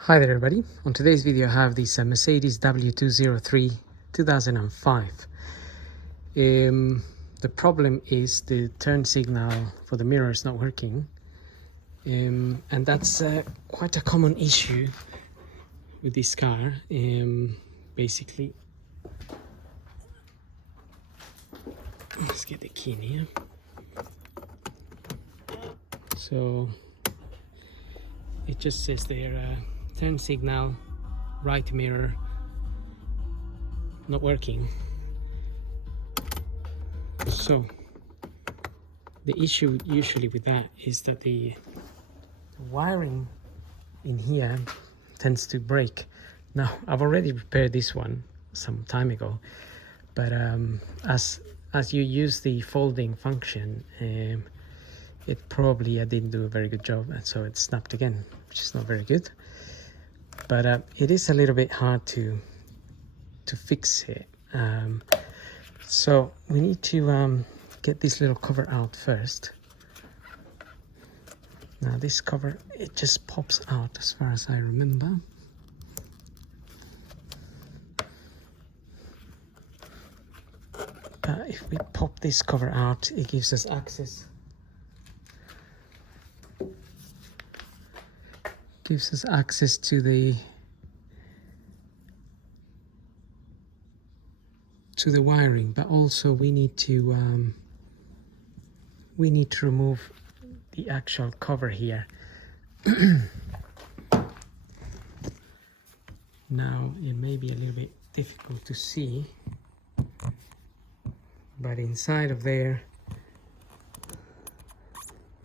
Hi there everybody, on today's video I have this Mercedes W203 2005. The problem is the turn signal for the mirror is not working, and that's quite a common issue with this car. Basically, let's get the key in here. So it just says there turn signal, right mirror not working. So the issue usually with that is that the wiring in here tends to break. Now I've already repaired this one some time ago, but as you use the folding function, it probably I didn't do a very good job, and so it snapped again, which is not very good. But it is a little bit hard to fix it. So we need to get this little cover out first. Now this cover, it just pops out as far as I remember. If we pop this cover out, it gives us access. Gives us access to the wiring, but also we need to remove the actual cover here. Now it may be a little bit difficult to see, but inside of there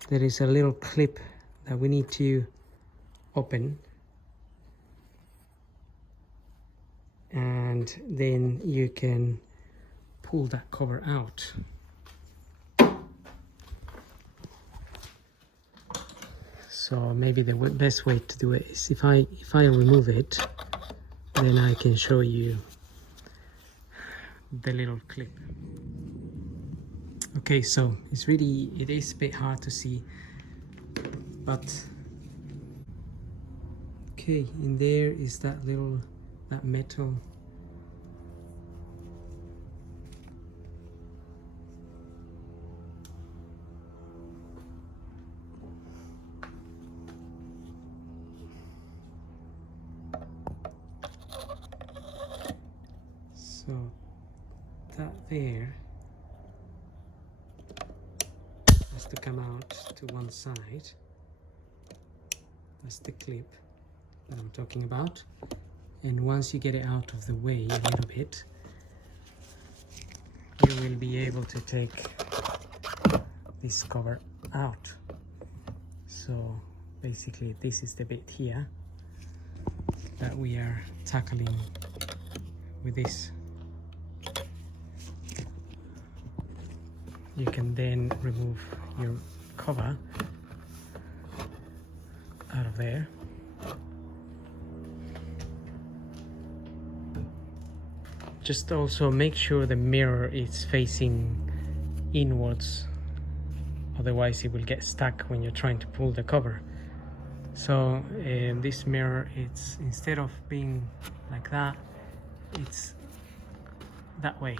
is a little clip that we need to open, and then you can pull that cover out. So maybe the best way to do it is if I remove it, then I can show you the little clip. Okay, so it is a bit hard to see, but okay, in there is that metal. So that there has to come out to one side. That's the clip that I'm talking about. And once you get it out of the way a little bit, you will be able to take this cover out. So basically this is the bit here that we are tackling with this. You can then remove your cover out of there. Just also make sure the mirror is facing inwards, otherwise it will get stuck when you're trying to pull the cover. So this mirror, it's instead of being like that, it's that way.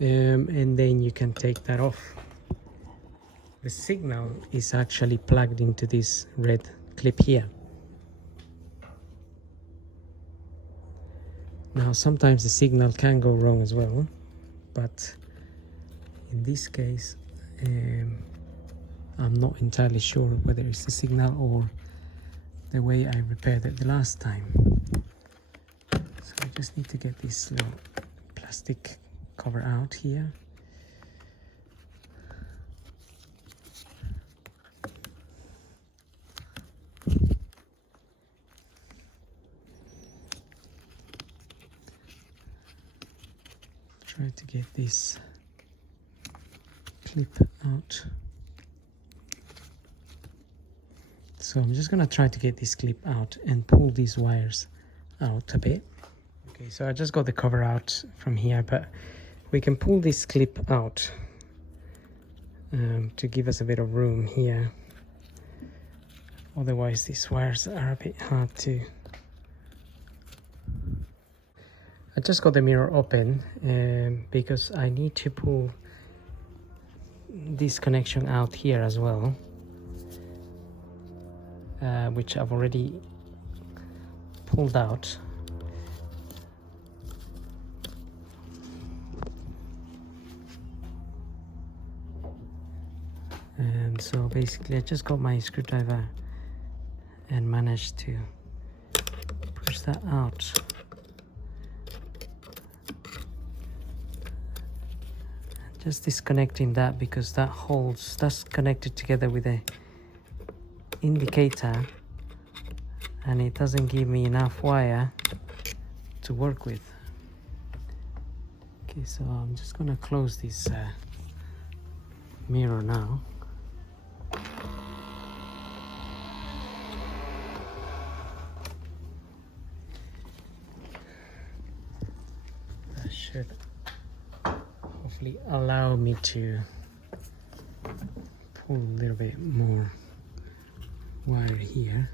And then you can take that off. The signal is actually plugged into this red clip here. Now sometimes the signal can go wrong as well, but in this case I'm not entirely sure whether it's the signal or the way I repaired it the last time. So I just need to get this little plastic cover out here. Try to get this clip out. So I'm just gonna try to get this clip out and pull these wires out a bit. Okay, so I just got the cover out from here, but we can pull this clip out to give us a bit of room here. otherwise these wires are a bit hard to. I just got the mirror open because I need to pull this connection out here as well, which I've already pulled out. And so basically I just got my screwdriver and managed to push that out. Just disconnecting that because that's connected together with the indicator and it doesn't give me enough wire to work with. Okay, so I'm just gonna close this mirror now. That should hopefully allow me to pull a little bit more wire here,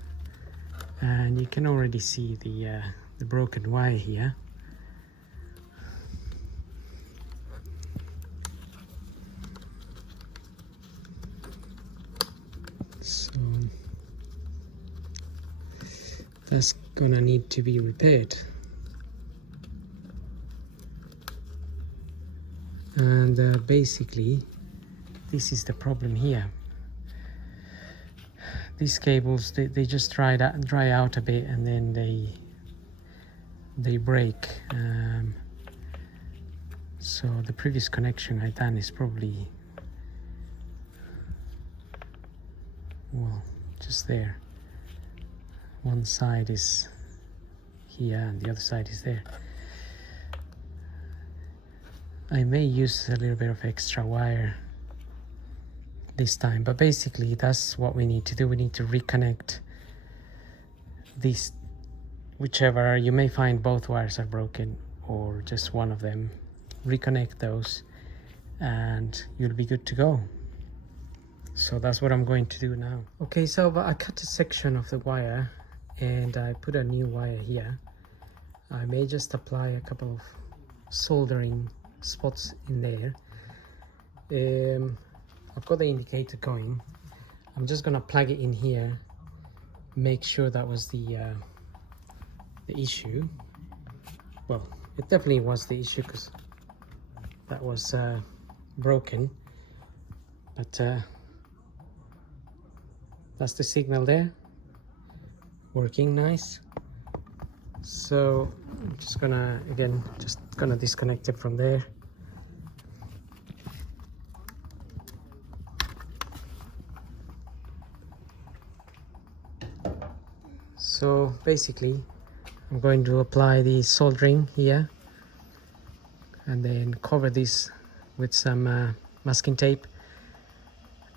and you can already see the broken wire here. So that's gonna need to be repaired. And basically this is the problem here. These cables, they just dry out a bit and then they break. So the previous connection I done is probably, well, just there. One side is here and the other side is there. I may use a little bit of extra wire this time, but basically that's what we need to do. We need to reconnect these, whichever, you may find both wires are broken or just one of them. Reconnect those and you'll be good to go. So that's what I'm going to do now. Okay, so I cut a section of the wire and I put a new wire here. I may just apply a couple of soldering spots in there. I've got the indicator going. I'm just gonna plug it in here, make sure that was the issue. Well, it definitely was the issue because that was broken, but that's the signal there, working nice. So I'm just gonna disconnect it from there. So basically I'm going to apply the soldering here and then cover this with some masking tape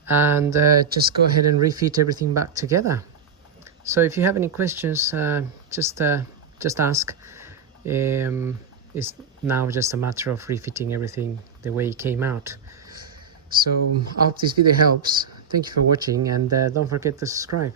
and just go ahead and refit everything back together. So if you have any questions, just ask. It's now just a matter of refitting everything the way it came out. So I hope this video helps. Thank you for watching and don't forget to subscribe.